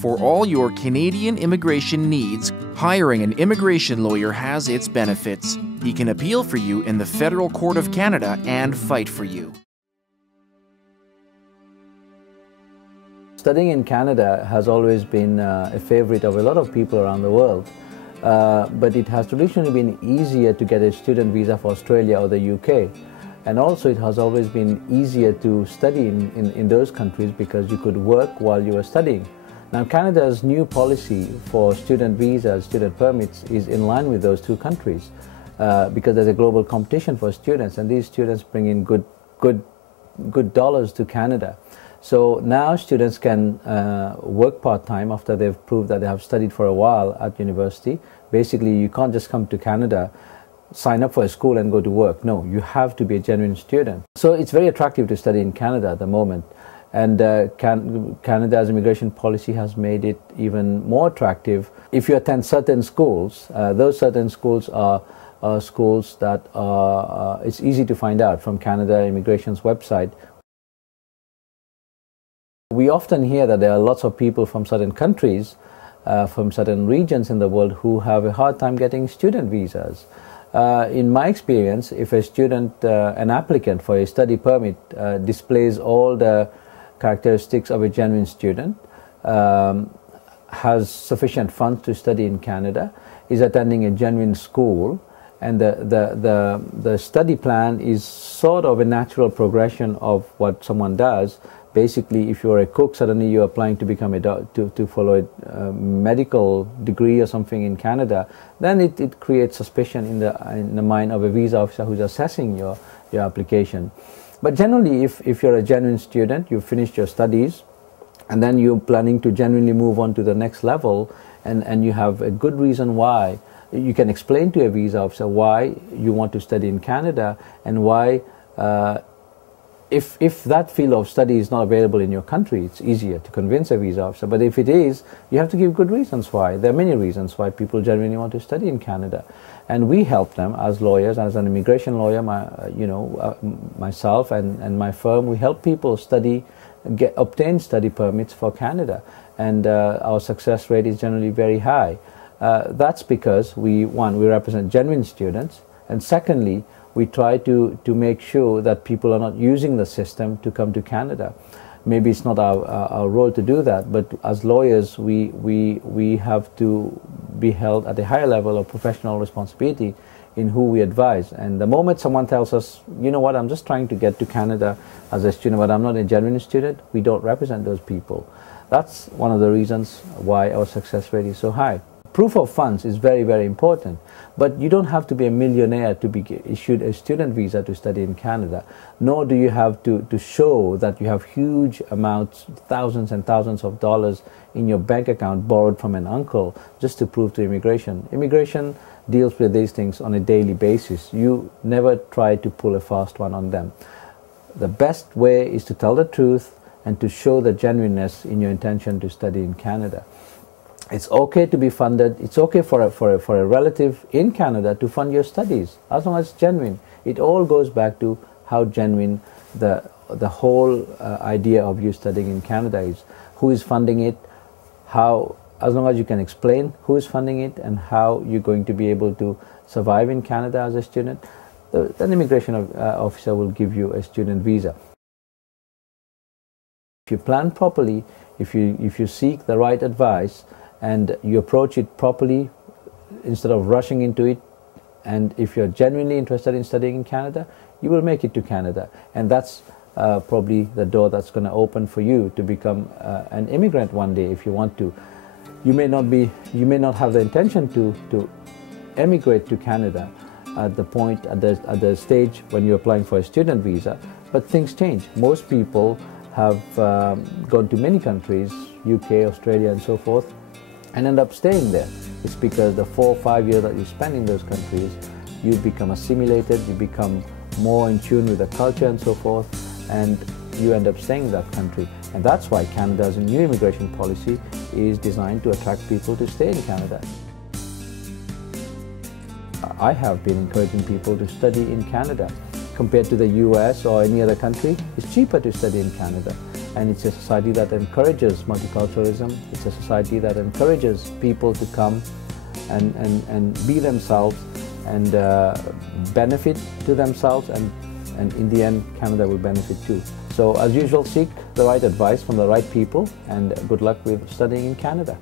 For all your Canadian immigration needs, hiring an immigration lawyer has its benefits. He can appeal for you in the Federal Court of Canada and fight for you. Studying in Canada has always been a favorite of a lot of people around the world, but it has traditionally been easier to get a student visa for Australia or the UK. And also it has always been easier to study in those countries because you could work while you were studying. Now Canada's new policy for student visas, student permits is in line with those two countries because there's a global competition for students, and these students bring in good dollars to Canada. So now students can work part-time after they've proved that they have studied for a while at university. Basically, you can't just come to Canada, sign up for a school and go to work. No, you have to be a genuine student. So it's very attractive to study in Canada at the moment. And Canada's immigration policy has made it even more attractive. If you attend certain schools, those certain schools are schools that it's easy to find out from Canada Immigration's website. We often hear that there are lots of people from certain countries, from certain regions in the world who have a hard time getting student visas. In my experience, if a student, an applicant for a study permit displays all the characteristics of a genuine student, has sufficient funds to study in Canada, is attending a genuine school, and the study plan is sort of a natural progression of what someone does. Basically, if you're a cook, suddenly you're applying to become to follow a medical degree or something in Canada, then it creates suspicion in the mind of a visa officer who's assessing your application. But generally, if you're a genuine student, you've finished your studies, and then you're planning to genuinely move on to the next level, and you have a good reason why, you can explain to a visa officer why you want to study in Canada and why. If that field of study is not available in your country, it's easier to convince a visa officer. But if it is, you have to give good reasons why. There are many reasons why people genuinely want to study in Canada. And we help them as lawyers, as an immigration lawyer, myself and my firm, we help people obtain study permits for Canada. And our success rate is generally very high. That's because we represent genuine students, and secondly, we try to make sure that people are not using the system to come to Canada. Maybe it's not our role to do that, but as lawyers, we have to be held at a higher level of professional responsibility in who we advise. And the moment someone tells us, you know what, I'm just trying to get to Canada as a student, but I'm not a genuine student, we don't represent those people. That's one of the reasons why our success rate is so high. Proof of funds is very, very important, but you don't have to be a millionaire to be issued a student visa to study in Canada, nor do you have to show that you have huge amounts, thousands and thousands of dollars in your bank account borrowed from an uncle just to prove to immigration. Immigration deals with these things on a daily basis. You never try to pull a fast one on them. The best way is to tell the truth and to show the genuineness in your intention to study in Canada. It's okay to be funded. It's okay for a relative in Canada to fund your studies, as long as it's genuine. It all goes back to how genuine the whole idea of you studying in Canada is. Who is funding it? How, as long as you can explain who is funding it and how you're going to be able to survive in Canada as a student, an immigration officer will give you a student visa. If you plan properly, if you seek the right advice, and you approach it properly instead of rushing into it, and if you're genuinely interested in studying in Canada, you will make it to Canada. And that's probably the door that's going to open for you to become an immigrant one day if you want to. You may not have the intention to emigrate to Canada at the stage when you're applying for a student visa, but things change. Most people have gone to many countries, UK, Australia and so forth, and end up staying there. It's because the 4 or 5 years that you spend in those countries, you become assimilated, you become more in tune with the culture and so forth, and you end up staying in that country. And that's why Canada's new immigration policy is designed to attract people to stay in Canada. I have been encouraging people to study in Canada. Compared to the US or any other country, it's cheaper to study in Canada. and it's a society that encourages multiculturalism. It's a society that encourages people to come and be themselves and benefit to themselves, and in the end Canada will benefit too. So as usual, seek the right advice from the right people, and good luck with studying in Canada.